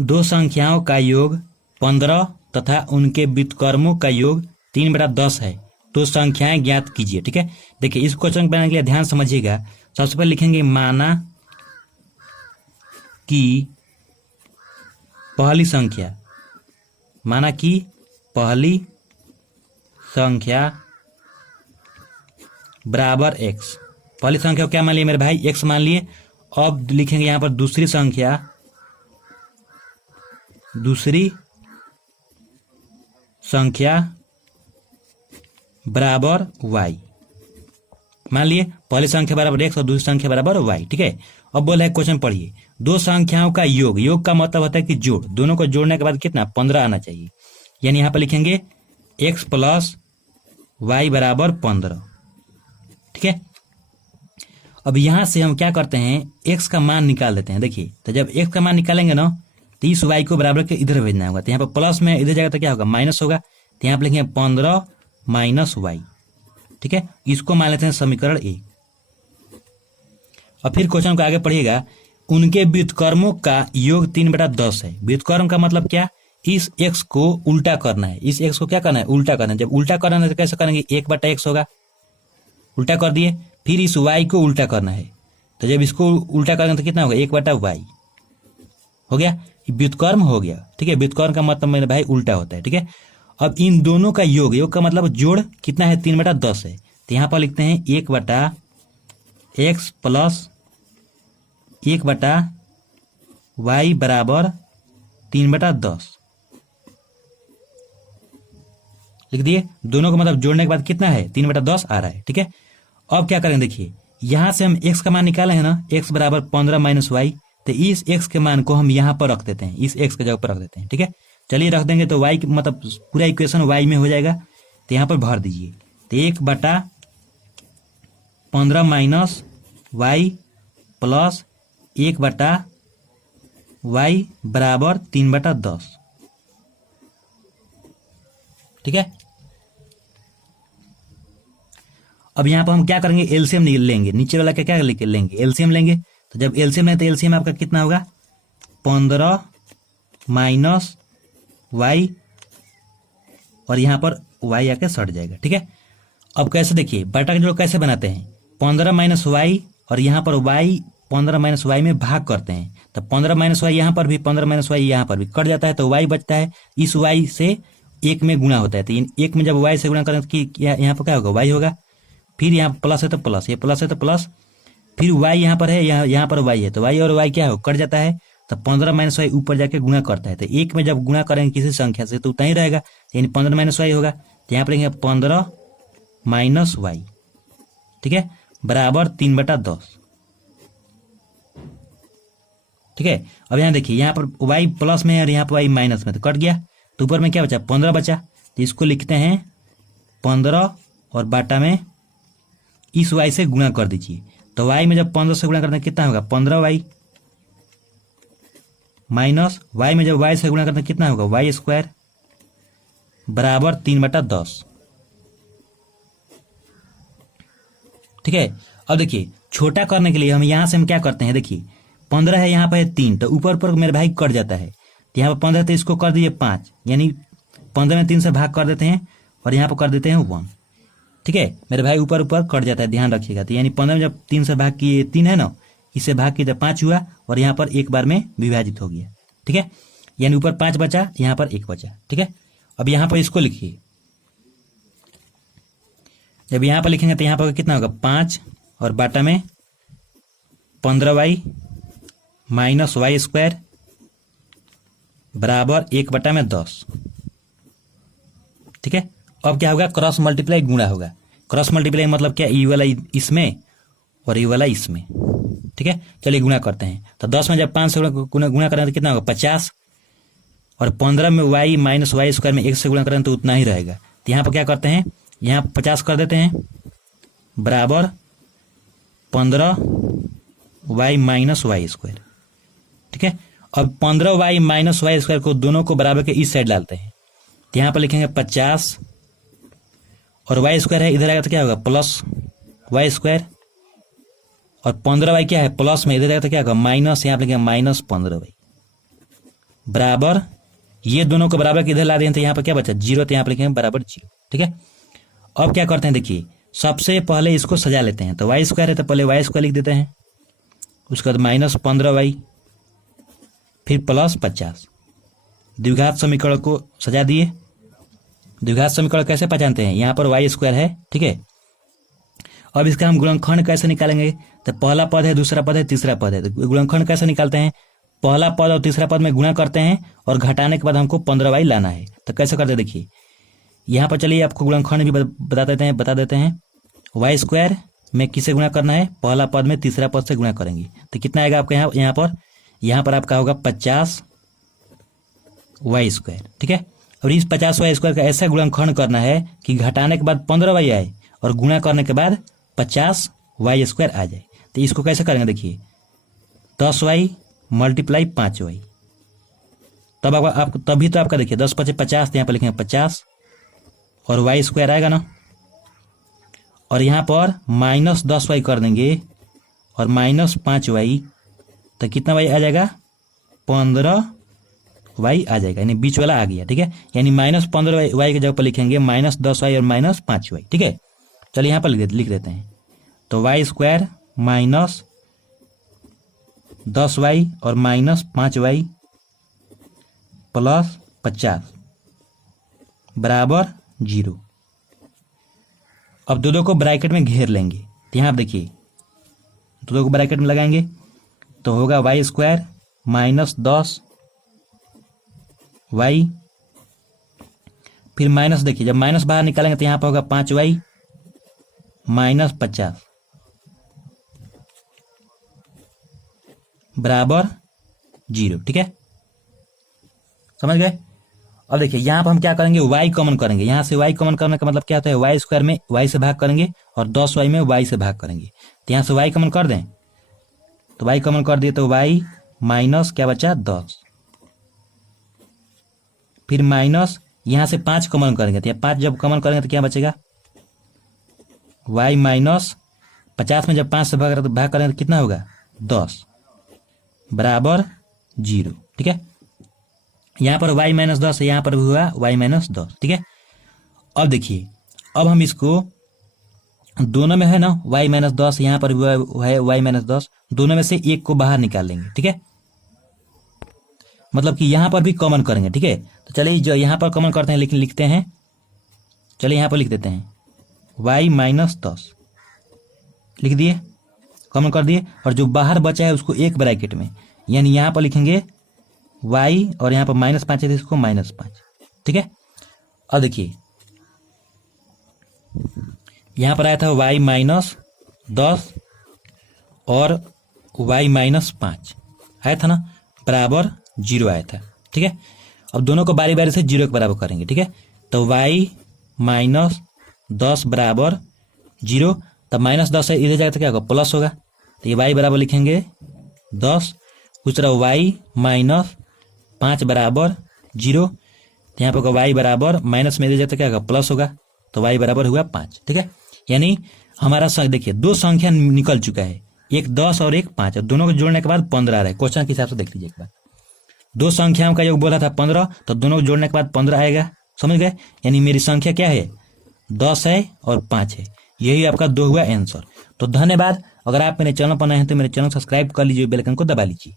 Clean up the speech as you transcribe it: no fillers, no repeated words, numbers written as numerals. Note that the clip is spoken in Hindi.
दो संख्याओं का योग 15 तथा उनके व्युत्क्रमों का योग 3/10 है, तो संख्याएं ज्ञात कीजिए। ठीक है, देखिए इस क्वेश्चन को बनाने के लिए ध्यान समझिएगा। सबसे पहले लिखेंगे माना कि पहली संख्या, माना कि पहली संख्या बराबर x। पहली संख्या को क्या मान लिए मेरे भाई? x मान लिए। अब लिखेंगे यहां पर दूसरी संख्या, दूसरी संख्या बराबर y। मान लिए पहली संख्या बराबर x और दूसरी संख्या बराबर y। ठीक है, अब बोला है क्वेश्चन पढ़िए, दो संख्याओं का योग, योग का मतलब होता है कि जोड़, दोनों को जोड़ने के बाद कितना? 15 आना चाहिए। यानी यहां पर लिखेंगे x प्लस y बराबर 15। ठीक है, अब यहां से हम क्या करते हैं, x का मान निकाल लेते हैं। देखिए, तो जब x का मान निकालेंगे ना, तो इस y को बराबर के इधर भेजना होगा। तो यहाँ पर प्लस में इधर जाएगा तो क्या होगा? माइनस होगा। तो यहाँ पर लिखेंगे 15 माइनस y। ठीक है, इसको मान लेते हैं समीकरण 1। और फिर क्वेश्चन को आगे पढ़िएगा, उनके व्युत्क्रमों का योग 3/10 है। व्युत्क्रम का मतलब क्या? इस x को उल्टा करना है। इस x को क्या करना है? उल्टा करना है। जब उल्टा करना है तो कैसे करेंगे? 1/x होगा, उल्टा कर दिए। फिर इस y को उल्टा करना है, तो जब इसको उल्टा करेंगे तो कितना होगा? 1/y हो गया, व्युत्क्रम हो गया। ठीक है, व्युत्क्रम का मतलब मेरे भाई उल्टा होता है। ठीक है, अब इन दोनों का योग, योग का मतलब जोड़ कितना है? 3/10 है। तो यहाँ पर लिखते हैं 1/x प्लस 1/y बराबर 3/10 लिख दिए। दोनों का मतलब जोड़ने के बाद कितना है? 3/10 आ रहा है। ठीक है, अब क्या करेंगे? देखिए, यहां से हम x का मान निकाले हैं ना, x बराबर 15 माइनस y। तो इस x के मान को हम यहाँ पर रख देते हैं, इस x के जगह पर रख देते हैं। ठीक है, चलिए रख देंगे तो y मतलब पूरा इक्वेशन y में हो जाएगा। तो यहाँ पर भर दीजिए, तो 1/15 माइनस y प्लस 1/y बराबर 3/10। ठीक है, अब यहाँ पर हम क्या करेंगे? एलसीएम लेंगे, नीचे वाला क्या लेंगे? एलसीएम लेंगे। तो जब एलसीएम लें तो एलसीएम आपका कितना होगा? 15 माइनस y, और यहाँ पर y आके सट जाएगा। ठीक है, अब कैसे? देखिए बटा के जोड़ कैसे बनाते हैं? 15 माइनस y और यहाँ पर y 15 माइनस y में भाग करते हैं। तो 15 माइनस y यहाँ पर भी, 15 माइनस y यहाँ पर भी कट जाता है, तो y बचता है। इस y से 1 में गुणा होता है, तो 1 में जब y से गुणा करें तो यहाँ पर क्या होगा? y होगा। फिर यहाँ प्लस है तो प्लस, ये प्लस है तो प्लस, फिर y यहाँ पर है, यहाँ पर y है, तो y और y क्या हो? कट जाता है। तो 15 माइनस y ऊपर जाके गुणा करता है, तो 1 में जब गुणा करेंगे किसी संख्या से तो उतना ही रहेगा, यानी 15 माइनस y होगा। तो यहाँ पर लेंगे 15 माइनस y। ठीक है, बराबर 3/10। ठीक है, अब यहाँ देखिए, यहाँ पर y प्लस में है और यहाँ पर y माइनस में, तो कट गया। तो ऊपर में क्या बचा? 15 बचा। तो इसको लिखते हैं 15 और बाटा में इस y से गुणा कर दीजिए। तो y में जब 15 से गुणा करते हैं कितना होगा? 15y माइनस y में जब y से गुणा करते हैं कितना होगा? y स्क्वायर बराबर 3/10। ठीक है, अब देखिए छोटा करने के लिए हम यहाँ से हम क्या करते हैं? देखिए 15 है, यहाँ पर है 3, तो ऊपर ऊपर मेरे भाई कट जाता है। तो यहाँ पर 15 तो इसको कर दीजिए 5, यानी 15 में 3 से भाग कर देते हैं और यहाँ पर कर देते हैं 1। ठीक है, मेरे भाई ऊपर ऊपर कट जाता है, ध्यान रखिएगा। तो यानी 15 में जब 3 से भाग किए, 3 है ना, इससे भाग किए तो 5 हुआ और यहाँ पर एक बार में विभाजित हो गया। ठीक है, यानी ऊपर 5 बचा, यहाँ पर 1 बचा। ठीक है, अब यहाँ पर इसको लिखिए, जब यहाँ पर लिखेंगे तो यहाँ पर कितना होगा? 5 और बाटा में 15y माइनस y स्क्वायर बराबर 1/10। ठीक है, अब क्या होगा? क्रॉस मल्टीप्लाई गुणा होगा। क्रॉस मल्टीप्लाई मतलब क्या? ये वाला इसमें और ये वाला इसमें। ठीक है, चलिए गुणा करते हैं। तो 10 में जब 5 से गुणा करें तो कितना होगा? 50, और 15 में y माइनस y स्क्वायर में 1 से गुणा करें तो उतना ही रहेगा। तो यहाँ पर क्या करते हैं? यहाँ 50 कर देते हैं बराबर 15y माइनस y स्क्वायर। ठीक है, अब 15y माइनस y स्क्वायर को दोनों को बराबर के इस साइड डालते हैं। तो यहाँ पर लिखेंगे 50 और y स्क्वायर है, इधर आएगा तो क्या होगा? प्लस y स्क्वायर, और 15y क्या है? प्लस में, इधर आएगा तो क्या होगा? माइनस, यहाँ पर लिखेंगे माइनस 15y बराबर, ये दोनों को बराबर किधर ला दें तो यहाँ पर क्या बचा 0, तो यहाँ पर लिखेंगे बराबर 0। ठीक है, अब क्या करते हैं देखिए, सबसे पहले इसको सजा लेते हैं। तो वाई स्क्वायर है तो पहले वाई स्क्वायर लिख देते हैं, उसके बाद -15y, फिर +50। द्विघात समीकरण को सजा दिए। द्विघात समीकरण कैसे पहचानते हैं, यहाँ पर वाई स्क्वायर है, ठीक है। अब इसका हम गुणनखंड कैसे निकालेंगे, तो पहला पद है, दूसरा पद है, तीसरा पद है, तो गुणनखंड कैसे निकालते हैं, पहला पद और तीसरा पद में गुणा करते हैं और घटाने के बाद हमको 15y लाना है। तो कैसे करते हैं देखिए, यहाँ पर चलिए आपको गुणनखंड भी बता देते हैं। वाई स्क्वायर में किसे गुणा करना है, पहला पद में तीसरा पद से गुणा करेंगे तो कितना आएगा आपका यहाँ पर आपका होगा 50 वाई स्क्वायर। ठीक है, और इस 50 वाई स्क्वायर का ऐसा गुणनखंड करना है कि घटाने के बाद 15y आए और गुणा करने के बाद 50 वाई स्क्वायर आ जाए। तो इसको कैसे करेंगे देखिए, 10y × 5y, तब आपको तभी तो आपका देखिए 10 × 5 = 50, तो यहाँ पर लिखेंगे 50 और वाई स्क्वायर आएगा ना, और यहाँ पर -10y कर देंगे और -5y, तो कितना y आ जाएगा 15y आ जाएगा, यानी बीच वाला आ गया। ठीक है, यानी -15y के जगह पर लिखेंगे -10y और -5y। ठीक है, चलिए यहाँ पर लिख देते हैं। तो वाई स्क्वायर -10y और -5y +50 बराबर 0। अब दोनों को ब्रैकेट में घेर लेंगे। तो यहाँ आप देखिए, दोनों को ब्रैकेट में लगाएंगे तो होगा वाई स्क्वायर -10y, फिर माइनस, देखिए जब माइनस बाहर निकालेंगे तो यहाँ पर होगा 5y -50 बराबर 0। ठीक है, समझ गए। अब देखिए यहाँ पर हम क्या करेंगे, y कॉमन करेंगे। यहाँ से y कॉमन करने का मतलब क्या होता है, वाई स्क्वायर में y से भाग करेंगे और 10y में y से भाग करेंगे। तो यहाँ से y कॉमन कर दें, तो y कॉमन कर दिए तो y माइनस क्या बचा 10, फिर माइनस यहाँ से 5 कॉमन करेंगे, तो 5 जब कॉमन करेंगे तो क्या बचेगा y -50 में जब 5 से भाग करेंगे तो कितना होगा 10 बराबर 0। ठीक है, यहाँ पर y -10 है, यहाँ पर भी हुआ y -10। ठीक है, अब देखिए, अब हम इसको दोनों में है ना y -10, यहाँ पर भी है y -10, दोनों में से एक को बाहर निकाल लेंगे। ठीक है, मतलब कि यहाँ पर भी कॉमन करेंगे। ठीक है, तो चलिए जो यहाँ पर कॉमन करते हैं, लेकिन लिखते हैं, चलिए यहाँ पर लिख देते हैं y -10 लिख दिए, कॉमन कर दिए, और जो बाहर बचा है उसको एक ब्रैकेट में, यानी यहाँ पर लिखेंगे y और यहाँ पर -5 है तो इसको -5। ठीक है, अब देखिए यहाँ पर आया था y -10 और y -5 आया था ना, बराबर 0 आया था। ठीक है, अब दोनों को बारी बारी से 0 के बराबर करेंगे। ठीक है, तो y -10 बराबर 0, तब -10 से इधर जाएगा तो क्या होगा प्लस होगा, तो ये y बराबर लिखेंगे 10, उस तरह y -5 बराबर 0, तो यहाँ पर y बराबर माइनस में इधर जाता क्या होगा प्लस होगा, तो y बराबर हुआ 5। ठीक है, यानी हमारा देखिए दो संख्या निकल चुका है, एक 10 और एक 5, और दोनों को जोड़ने के बाद 15 आ रहा है। क्वेश्चन के हिसाब से देख लीजिए एक बार, दो संख्याओं का योग बोला था 15, तो दोनों को जोड़ने के बाद 15 आएगा। समझ गए, यानी मेरी संख्या क्या है 10 है और 5 है, यही आपका 2 हुआ आंसर। तो धन्यवाद। अगर आप मेरे चैनल पर नए हैं तो मेरे चैनल सब्सक्राइब कर लीजिए, बेल आइकन को दबा लीजिए।